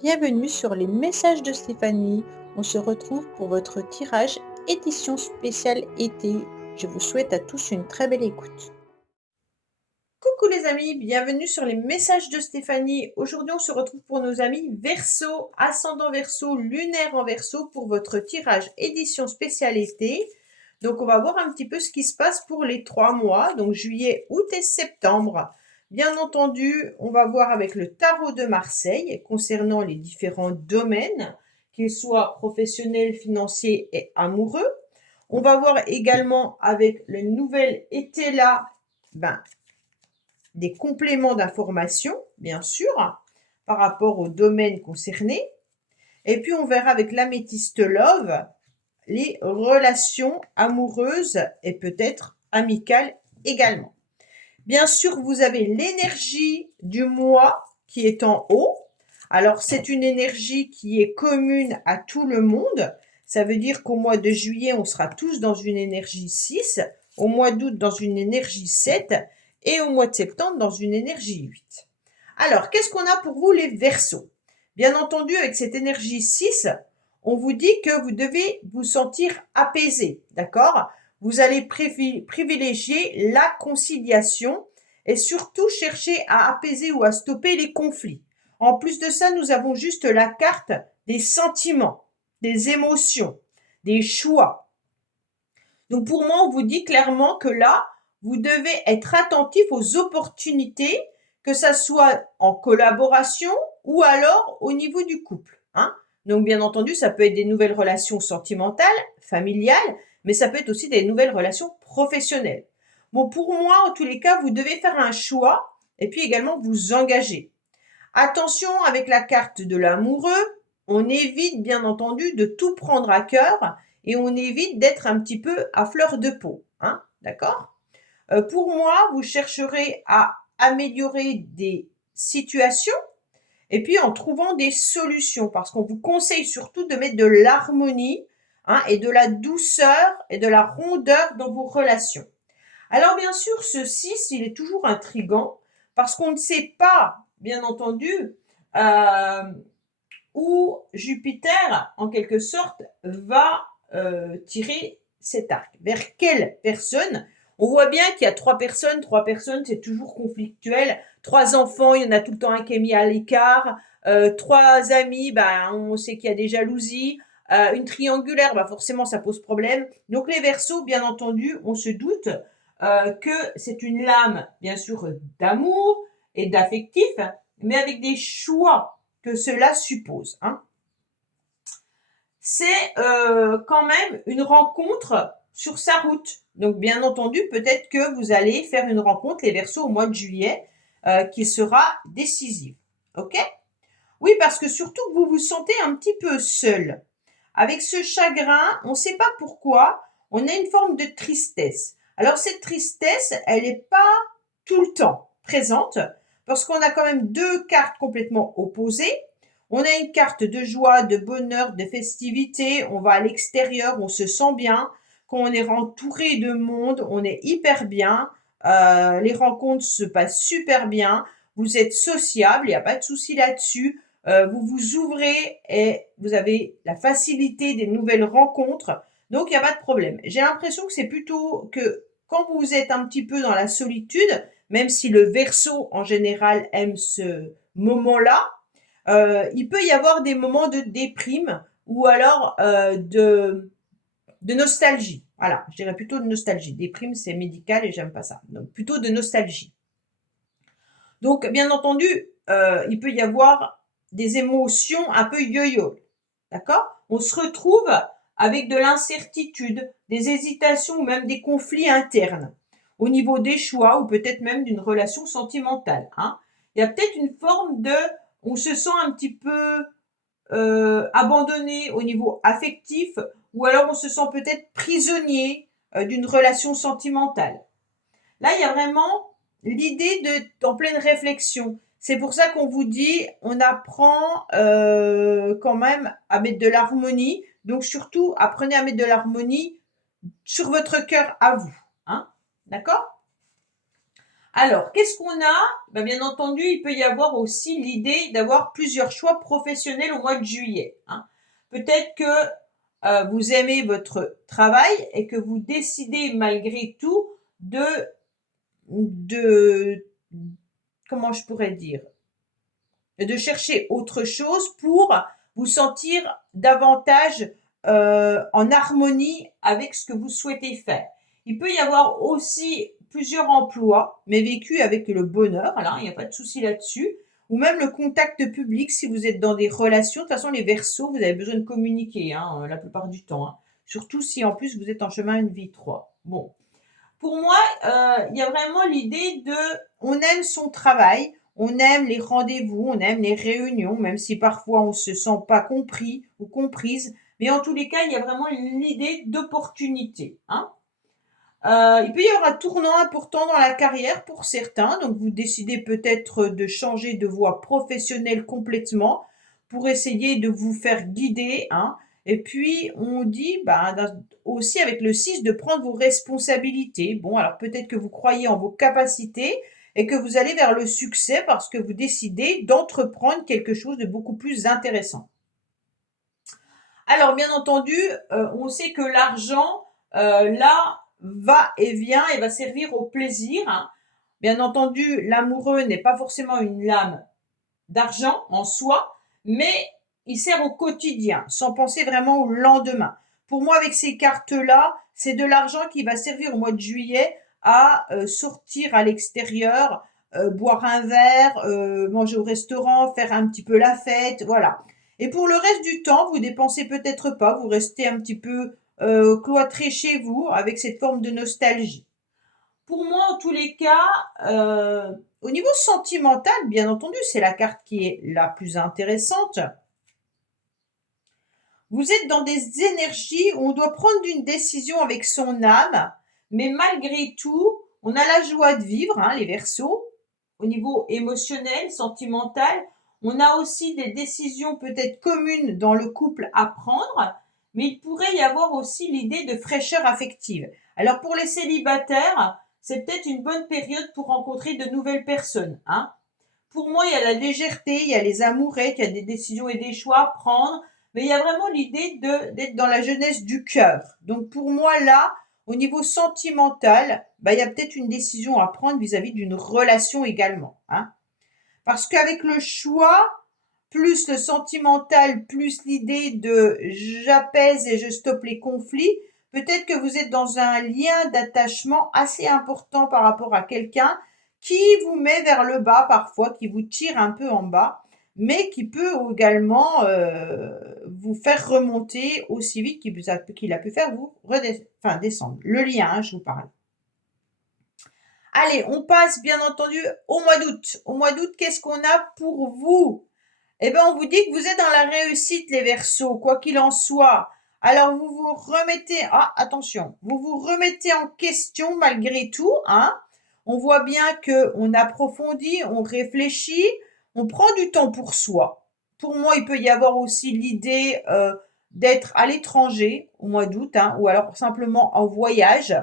Bienvenue sur les messages de Stéphanie. On se retrouve pour votre tirage édition spéciale été. Je vous souhaite à tous une très belle écoute. Coucou les amis, bienvenue sur les messages de Stéphanie. Aujourd'hui, on se retrouve pour nos amis Verseau, ascendant Verseau, lunaire en Verseau pour votre tirage édition spéciale été. Donc, on va voir un petit peu ce qui se passe pour les 3 mois, donc juillet, août et septembre. Bien entendu, on va voir avec le tarot de Marseille concernant les différents domaines, qu'ils soient professionnels, financiers et amoureux. On va voir également avec le nouvel été là, des compléments d'information, bien sûr, par rapport au domaine concerné. Et puis, on verra avec l'améthyste love les relations amoureuses et peut-être amicales également. Bien sûr, vous avez l'énergie du mois qui est en haut. Alors, c'est une énergie qui est commune à tout le monde. Ça veut dire qu'au mois de juillet, on sera tous dans une énergie 6, au mois d'août dans une énergie 7 et au mois de septembre dans une énergie 8. Alors, qu'est-ce qu'on a pour vous les Verseaux? Bien entendu, avec cette énergie 6, on vous dit que vous devez vous sentir apaisé, d'accord? Vous allez privilégier la conciliation et surtout chercher à apaiser ou à stopper les conflits. En plus de ça, nous avons juste la carte des sentiments, des émotions, des choix. Donc pour moi, on vous dit clairement que là, vous devez être attentif aux opportunités, que ça soit en collaboration ou alors au niveau du couple. Donc bien entendu, ça peut être des nouvelles relations sentimentales, familiales, mais ça peut être aussi des nouvelles relations professionnelles. Bon, pour moi, en tous les cas, vous devez faire un choix et puis également vous engager. Attention avec la carte de l'amoureux, on évite bien entendu de tout prendre à cœur et on évite d'être un petit peu à fleur de peau. D'accord? Pour moi, vous chercherez à améliorer des situations et puis en trouvant des solutions parce qu'on vous conseille surtout de mettre de l'harmonie et de la douceur et de la rondeur dans vos relations. Alors bien sûr, ce 6, il est toujours intriguant parce qu'on ne sait pas, bien entendu, où Jupiter, en quelque sorte, va tirer cet arc. Vers quelle personne? On voit bien qu'il y a 3 personnes, c'est toujours conflictuel. 3 enfants, il y en a tout le temps un qui est mis à l'écart. 3 amis, on sait qu'il y a des jalousies. Une triangulaire, forcément, ça pose problème. Donc les Verseaux, bien entendu, on se doute que c'est une lame, bien sûr, d'amour et d'affectif, mais avec des choix que cela suppose. C'est quand même une rencontre sur sa route. Donc, bien entendu, peut-être que vous allez faire une rencontre, les Verseaux, au mois de juillet, qui sera décisive. OK? Oui, parce que surtout que vous vous sentez un petit peu seul. Avec ce chagrin, on ne sait pas pourquoi, on a une forme de tristesse. Alors, cette tristesse, elle n'est pas tout le temps présente, parce qu'on a quand même 2 cartes complètement opposées. On a une carte de joie, de bonheur, de festivité, on va à l'extérieur, on se sent bien. Quand on est entouré de monde, on est hyper bien. Les rencontres se passent super bien. Vous êtes sociable, il n'y a pas de souci là-dessus. Vous vous ouvrez et vous avez la facilité des nouvelles rencontres. Donc, il n'y a pas de problème. J'ai l'impression que c'est plutôt que quand vous êtes un petit peu dans la solitude, même si le Verseau en général aime ce moment-là, il peut y avoir des moments de déprime ou alors de nostalgie. Voilà, je dirais plutôt de nostalgie. Déprime, c'est médical et j'aime pas ça. Donc plutôt de nostalgie. Donc bien entendu, il peut y avoir des émotions un peu yo-yo. D'accord? On se retrouve avec de l'incertitude, des hésitations ou même des conflits internes au niveau des choix ou peut-être même d'une relation sentimentale. Il y a peut-être une forme de on se sent un petit peu abandonné au niveau affectif ou alors on se sent peut-être prisonnier d'une relation sentimentale. Là, il y a vraiment l'idée en pleine réflexion. C'est pour ça qu'on vous dit, on apprend quand même à mettre de l'harmonie. Donc surtout, apprenez à mettre de l'harmonie sur votre cœur à vous. D'accord? Alors, qu'est-ce qu'on a? Ben, bien entendu, il peut y avoir aussi l'idée d'avoir plusieurs choix professionnels au mois de juillet, hein. Peut-être que vous aimez votre travail et que vous décidez malgré tout de comment je pourrais dire? De chercher autre chose pour vous sentir davantage en harmonie avec ce que vous souhaitez faire. Il peut y avoir aussi plusieurs emplois, mais vécus avec le bonheur, là, il n'y a pas de souci là-dessus, ou même le contact public si vous êtes dans des relations. De toute façon, les Verseaux, vous avez besoin de communiquer la plupart du temps, hein. Surtout si en plus vous êtes en chemin une vie 3. Bon, pour moi, il y a vraiment l'idée de on aime son travail, on aime les rendez-vous, on aime les réunions, même si parfois on se sent pas compris ou comprise. Mais en tous les cas, il y a vraiment l'idée d'opportunité, hein. Il peut y avoir un tournant important dans la carrière pour certains, donc vous décidez peut-être de changer de voie professionnelle complètement pour essayer de vous faire guider, hein. Et puis on dit aussi avec le 6 de prendre vos responsabilités. Bon, alors peut-être que vous croyez en vos capacités et que vous allez vers le succès parce que vous décidez d'entreprendre quelque chose de beaucoup plus intéressant. Alors bien entendu, on sait que l'argent, là, va et vient et va servir au plaisir, hein. Bien entendu, l'amoureux n'est pas forcément une lame d'argent en soi, mais il sert au quotidien, sans penser vraiment au lendemain. Pour moi, avec ces cartes-là, c'est de l'argent qui va servir au mois de juillet à sortir à l'extérieur, boire un verre, manger au restaurant, faire un petit peu la fête, voilà. Et pour le reste du temps, vous dépensez peut-être pas, vous restez un petit peu cloîtré chez vous avec cette forme de nostalgie. Pour moi, en tous les cas, au niveau sentimental, bien entendu, c'est la carte qui est la plus intéressante. Vous êtes dans des énergies où on doit prendre une décision avec son âme, mais malgré tout, on a la joie de vivre, hein, les Verseaux. Au niveau émotionnel, sentimental, on a aussi des décisions peut-être communes dans le couple à prendre, mais il pourrait y avoir aussi l'idée de fraîcheur affective. Alors pour les célibataires, c'est peut-être une bonne période pour rencontrer de nouvelles personnes, hein. Pour moi, il y a la légèreté, il y a les amourettes, il y a des décisions et des choix à prendre, mais il y a vraiment l'idée d'être dans la jeunesse du cœur. Donc pour moi, là, au niveau sentimental, il y a peut-être une décision à prendre vis-à-vis d'une relation également, hein. Parce qu'avec le choix, plus le sentimental, plus l'idée de j'apaise et je stoppe les conflits, peut-être que vous êtes dans un lien d'attachement assez important par rapport à quelqu'un qui vous met vers le bas parfois, qui vous tire un peu en bas, mais qui peut également vous faire remonter aussi vite qu'il a pu faire vous descendre. Le lien, hein, je vous parle. Allez, on passe bien entendu au mois d'août. Au mois d'août, qu'est-ce qu'on a pour vous? Eh bien, on vous dit que vous êtes dans la réussite, les Verseaux, quoi qu'il en soit. Alors, vous vous remettez, attention, vous vous remettez en question malgré tout, hein. On voit bien que on approfondit, on réfléchit, on prend du temps pour soi. Pour moi, il peut y avoir aussi l'idée d'être à l'étranger au mois d'août, hein, ou alors simplement en voyage.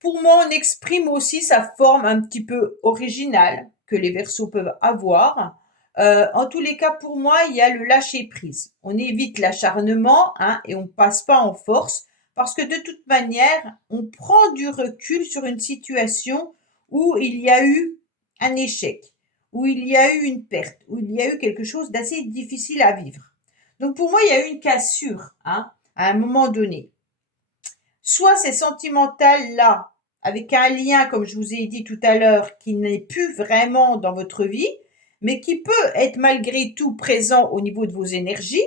Pour moi, on exprime aussi sa forme un petit peu originale que les Verseaux peuvent avoir. En tous les cas, pour moi, il y a le lâcher prise. On évite l'acharnement, hein, et on passe pas en force parce que de toute manière, on prend du recul sur une situation où il y a eu un échec, où il y a eu une perte, où il y a eu quelque chose d'assez difficile à vivre. Donc pour moi, il y a eu une cassure, hein, à un moment donné. Soit c'est sentimental là, avec un lien, comme je vous ai dit tout à l'heure, qui n'est plus vraiment dans votre vie, mais qui peut être malgré tout présent au niveau de vos énergies.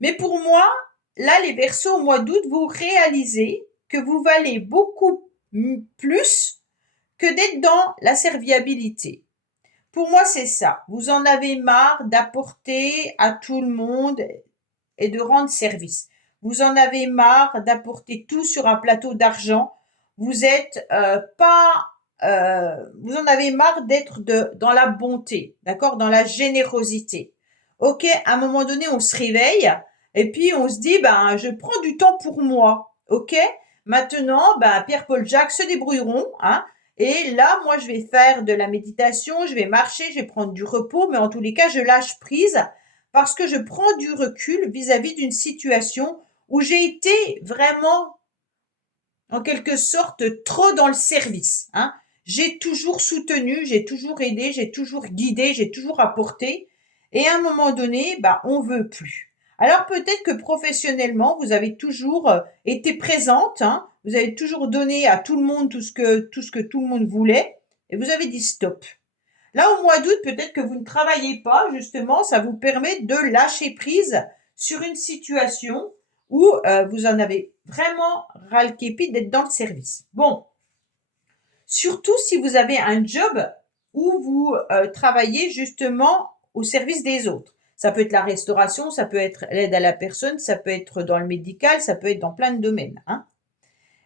Mais pour moi, là, les Verseaux, au mois d'août, vous réalisez que vous valez beaucoup plus que d'être dans la serviabilité. Pour moi, c'est ça. Vous en avez marre d'apporter à tout le monde et de rendre service. Vous en avez marre d'apporter tout sur un plateau d'argent. Vous êtes pas, vous en avez marre d'être dans la bonté, d'accord, dans la générosité. Ok, à un moment donné, on se réveille et puis on se dit, je prends du temps pour moi, ok, Maintenant, ben, Pierre-Paul Jacques se débrouilleront, hein. Et là, moi, je vais faire de la méditation, je vais marcher, je vais prendre du repos, mais en tous les cas, je lâche prise parce que je prends du recul vis-à-vis d'une situation où j'ai été vraiment, en quelque sorte, trop dans le service, hein. J'ai toujours soutenu, j'ai toujours aidé, j'ai toujours guidé, j'ai toujours apporté. Et à un moment donné, bah, on veut plus. Alors peut-être que professionnellement, vous avez toujours été présente, hein, vous avez toujours donné à tout le monde tout ce que tout le monde voulait, et vous avez dit stop. Là, au mois d'août, peut-être que vous ne travaillez pas, justement, ça vous permet de lâcher prise sur une situation où vous en avez vraiment ras le képi d'être dans le service. Bon, surtout si vous avez un job où vous travaillez justement au service des autres. Ça peut être la restauration, ça peut être l'aide à la personne, ça peut être dans le médical, ça peut être dans plein de domaines, hein.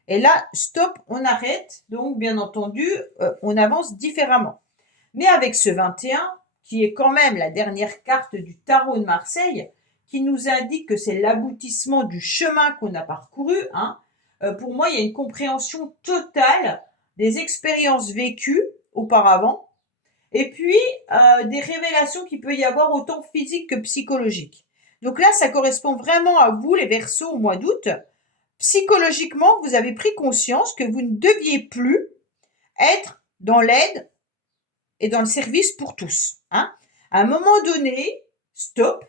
Et là, stop, on arrête. Donc, bien entendu, on avance différemment. Mais avec ce 21, qui est quand même la dernière carte du tarot de Marseille, qui nous indique que c'est l'aboutissement du chemin qu'on a parcouru, hein, pour moi, il y a une compréhension totale des expériences vécues auparavant, et puis des révélations qu'il peut y avoir autant physiques que psychologiques. Donc là, ça correspond vraiment à vous, les Verseaux, au mois d'août. Psychologiquement, vous avez pris conscience que vous ne deviez plus être dans l'aide et dans le service pour tous, hein. À un moment donné, stop,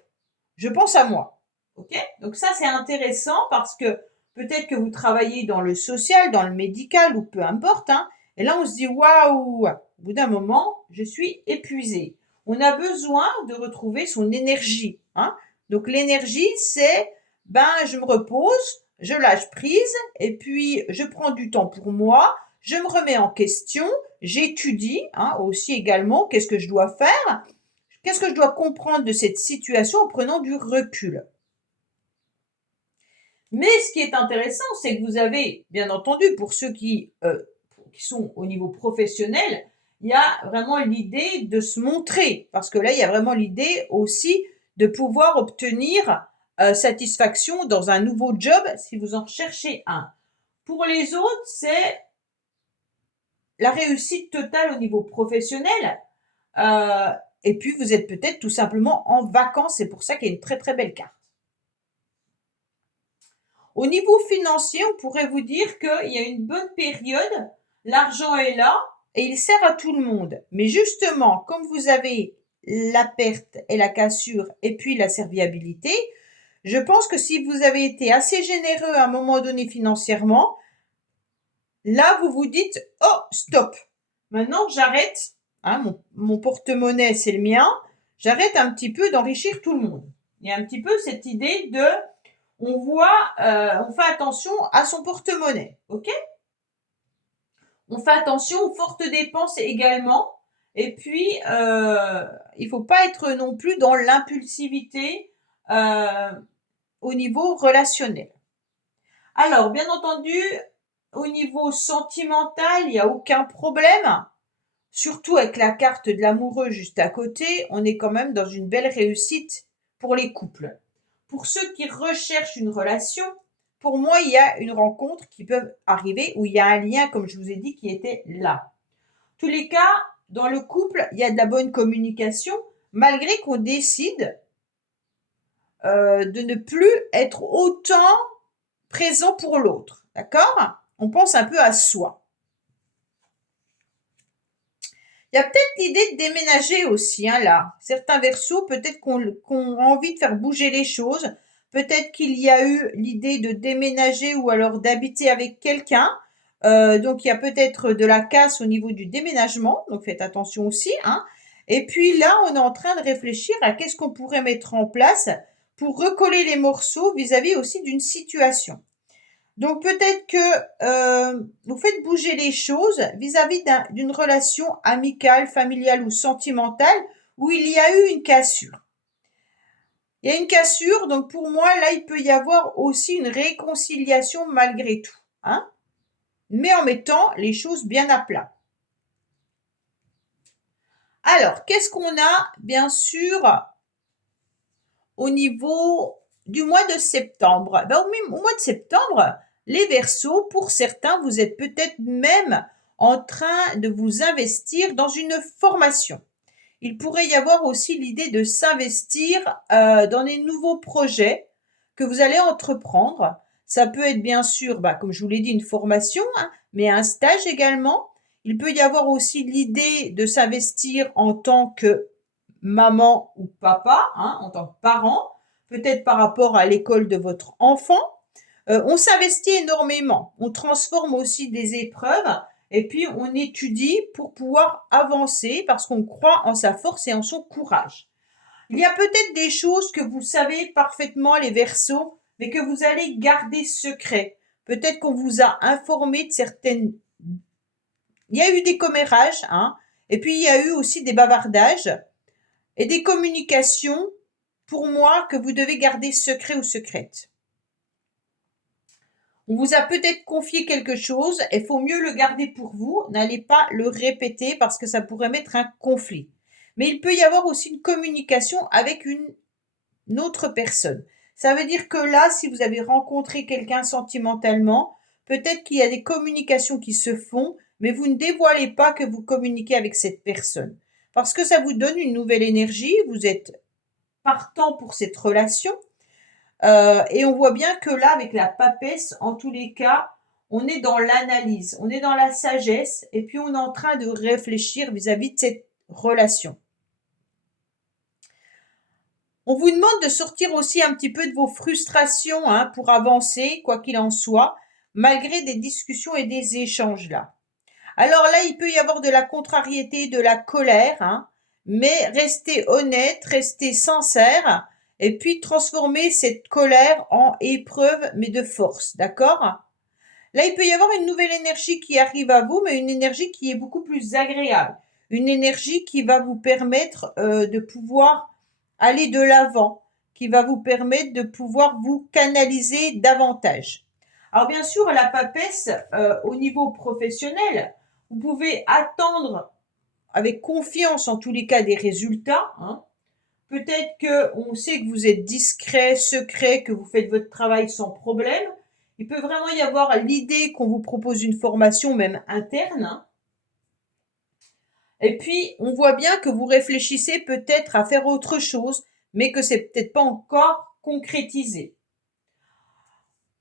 je pense à moi. OK? Donc ça, c'est intéressant parce que peut-être que vous travaillez dans le social, dans le médical ou peu importe, hein. Et là, on se dit, waouh, au bout d'un moment, je suis épuisé. On a besoin de retrouver son énergie, hein. Donc l'énergie, c'est, ben, je me repose, je lâche prise et puis je prends du temps pour moi, je me remets en question, j'étudie, hein, aussi également qu'est-ce que je dois faire, qu'est-ce que je dois comprendre de cette situation en prenant du recul. Mais ce qui est intéressant, c'est que vous avez, bien entendu, pour ceux qui sont au niveau professionnel, il y a vraiment l'idée de se montrer, parce que là, il y a vraiment l'idée aussi de pouvoir obtenir satisfaction dans un nouveau job si vous en recherchez un. Pour les autres, c'est la réussite totale au niveau professionnel. Euh, et puis, vous êtes peut-être tout simplement en vacances. C'est pour ça qu'il y a une très, très belle carte. Au niveau financier, on pourrait vous dire qu'il y a une bonne période. L'argent est là et il sert à tout le monde. Mais justement, comme vous avez la perte et la cassure et puis la serviabilité, je pense que si vous avez été assez généreux à un moment donné financièrement, là, vous vous dites, oh, stop. Maintenant, j'arrête. Hein, mon porte-monnaie, c'est le mien. J'arrête un petit peu d'enrichir tout le monde. Il y a un petit peu cette idée de, on fait attention à son porte-monnaie, ok? On fait attention aux fortes dépenses également. Et puis, il faut pas être non plus dans l'impulsivité au niveau relationnel. Alors, bien entendu, au niveau sentimental, il n'y a aucun problème. Surtout avec la carte de l'amoureux juste à côté, on est quand même dans une belle réussite pour les couples. Pour ceux qui recherchent une relation, pour moi, il y a une rencontre qui peut arriver où il y a un lien, comme je vous ai dit, qui était là. Tous les cas, dans le couple, il y a de la bonne communication, malgré qu'on décide de ne plus être autant présent pour l'autre. D'accord? On pense un peu à soi. Il y a peut-être l'idée de déménager aussi, hein, là. Certains Verseaux, peut-être qu'on a envie de faire bouger les choses. Peut-être qu'il y a eu l'idée de déménager ou alors d'habiter avec quelqu'un. Donc, il y a peut-être de la casse au niveau du déménagement. Donc, faites attention aussi, hein. Et puis là, on est en train de réfléchir à qu'est-ce qu'on pourrait mettre en place pour recoller les morceaux vis-à-vis aussi d'une situation. Donc peut-être que vous faites bouger les choses vis-à-vis d'une relation amicale, familiale ou sentimentale où il y a eu une cassure. Il y a une cassure, donc pour moi, là, il peut y avoir aussi une réconciliation malgré tout, hein, mais en mettant les choses bien à plat. Alors, qu'est-ce qu'on a, bien sûr, au niveau du mois de septembre? Ben, au mois de septembre, les Verseaux, pour certains, vous êtes peut-être même en train de vous investir dans une formation. Il pourrait y avoir aussi l'idée de s'investir dans des nouveaux projets que vous allez entreprendre. Ça peut être bien sûr, comme je vous l'ai dit, une formation, hein, mais un stage également. Il peut y avoir aussi l'idée de s'investir en tant que maman ou papa, hein, en tant que parent, peut-être par rapport à l'école de votre enfant. On s'investit énormément. On transforme aussi des épreuves et puis on étudie pour pouvoir avancer parce qu'on croit en sa force et en son courage. Il y a peut-être des choses que vous savez parfaitement, les Verseaux, mais que vous allez garder secret. Peut-être qu'on vous a informé de certaines. Il y a eu des commérages, hein, et puis il y a eu aussi des bavardages et des communications, pour moi, que vous devez garder secret ou secrètes. On vous a peut-être confié quelque chose, il faut mieux le garder pour vous, n'allez pas le répéter parce que ça pourrait mettre un conflit. Mais il peut y avoir aussi une communication avec une autre personne. Ça veut dire que là, si vous avez rencontré quelqu'un sentimentalement, peut-être qu'il y a des communications qui se font, mais vous ne dévoilez pas que vous communiquez avec cette personne. Parce que ça vous donne une nouvelle énergie, vous êtes partant pour cette relation. Et on voit bien que là, avec la papesse, en tous les cas, on est dans l'analyse, on est dans la sagesse, et puis on est en train de réfléchir vis-à-vis de cette relation. On vous demande de sortir aussi un petit peu de vos frustrations, hein, pour avancer, quoi qu'il en soit, malgré des discussions et des échanges là. Alors là, il peut y avoir de la contrariété, de la colère, hein, mais restez honnête, restez sincère, et puis transformer cette colère en épreuve, mais de force, d'accord? Là, il peut y avoir une nouvelle énergie qui arrive à vous, mais une énergie qui est beaucoup plus agréable, une énergie qui va vous permettre de pouvoir aller de l'avant, qui va vous permettre de pouvoir vous canaliser davantage. Alors bien sûr, la papesse, au niveau professionnel, vous pouvez attendre avec confiance en tous les cas des résultats, hein. Peut-être qu'on sait que vous êtes discret, secret, que vous faites votre travail sans problème. Il peut vraiment y avoir l'idée qu'on vous propose une formation même interne, hein. Et puis, on voit bien que vous réfléchissez peut-être à faire autre chose, mais que c'est peut-être pas encore concrétisé.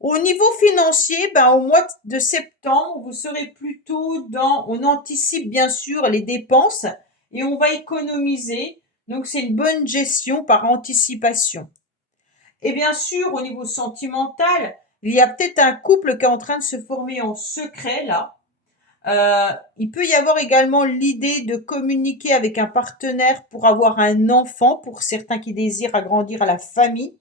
Au niveau financier, au mois de septembre, vous serez plutôt on anticipe bien sûr les dépenses et on va économiser. Donc, c'est une bonne gestion par anticipation. Et bien sûr, au niveau sentimental, il y a peut-être un couple qui est en train de se former en secret là. Il peut y avoir également l'idée de communiquer avec un partenaire pour avoir un enfant, pour certains qui désirent agrandir la famille.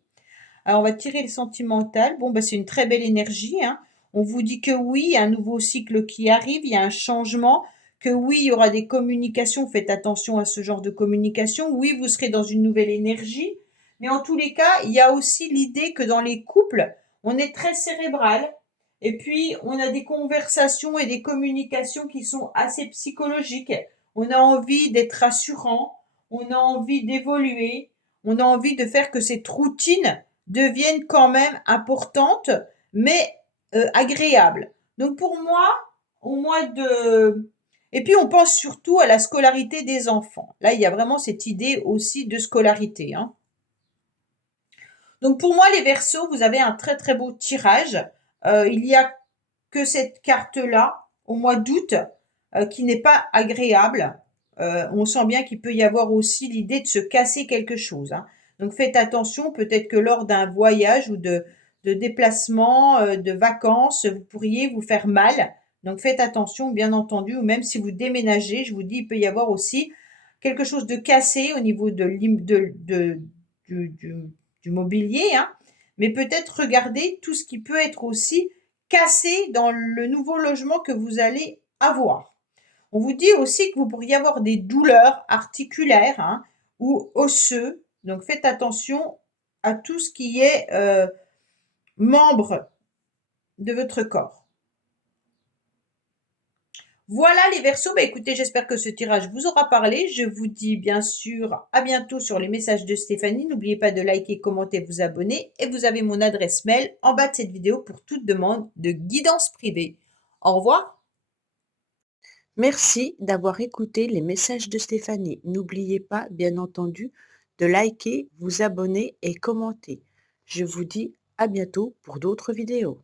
Alors, on va tirer le sentimental. Bon, c'est une très belle énergie, hein. On vous dit que oui, il y a un nouveau cycle qui arrive, il y a un changement, que oui, il y aura des communications. Faites attention à ce genre de communication. Oui, vous serez dans une nouvelle énergie. Mais en tous les cas, il y a aussi l'idée que dans les couples, on est très cérébral. Et puis, on a des conversations et des communications qui sont assez psychologiques. On a envie d'être rassurant. On a envie d'évoluer. On a envie de faire que cette routine deviennent quand même importantes, mais agréables. Donc pour moi, au mois de. Et puis on pense surtout à la scolarité des enfants. Là, il y a vraiment cette idée aussi de scolarité, hein. Donc pour moi, les Verseaux, vous avez un très très beau tirage. Il n'y a que cette carte-là, au mois d'août, qui n'est pas agréable. On sent bien qu'il peut y avoir aussi l'idée de se casser quelque chose, hein. Donc faites attention, peut-être que lors d'un voyage ou de déplacement, de vacances, vous pourriez vous faire mal. Donc faites attention, bien entendu, ou même si vous déménagez, je vous dis, il peut y avoir aussi quelque chose de cassé au niveau du mobilier, hein. Mais peut-être regarder tout ce qui peut être aussi cassé dans le nouveau logement que vous allez avoir. On vous dit aussi que vous pourriez avoir des douleurs articulaires, hein, ou osseux. Donc faites attention à tout ce qui est membre de votre corps. Voilà les Verseaux, bah écoutez, j'espère que ce tirage vous aura parlé. Je vous dis bien sûr à bientôt sur les messages de Stéphanie. N'oubliez pas de liker, commenter, vous abonner et vous avez mon adresse mail en bas de cette vidéo pour toute demande de guidance privée. Au revoir. Merci d'avoir écouté les messages de Stéphanie. N'oubliez pas, bien entendu, de liker, vous abonner et commenter. Je vous dis à bientôt pour d'autres vidéos.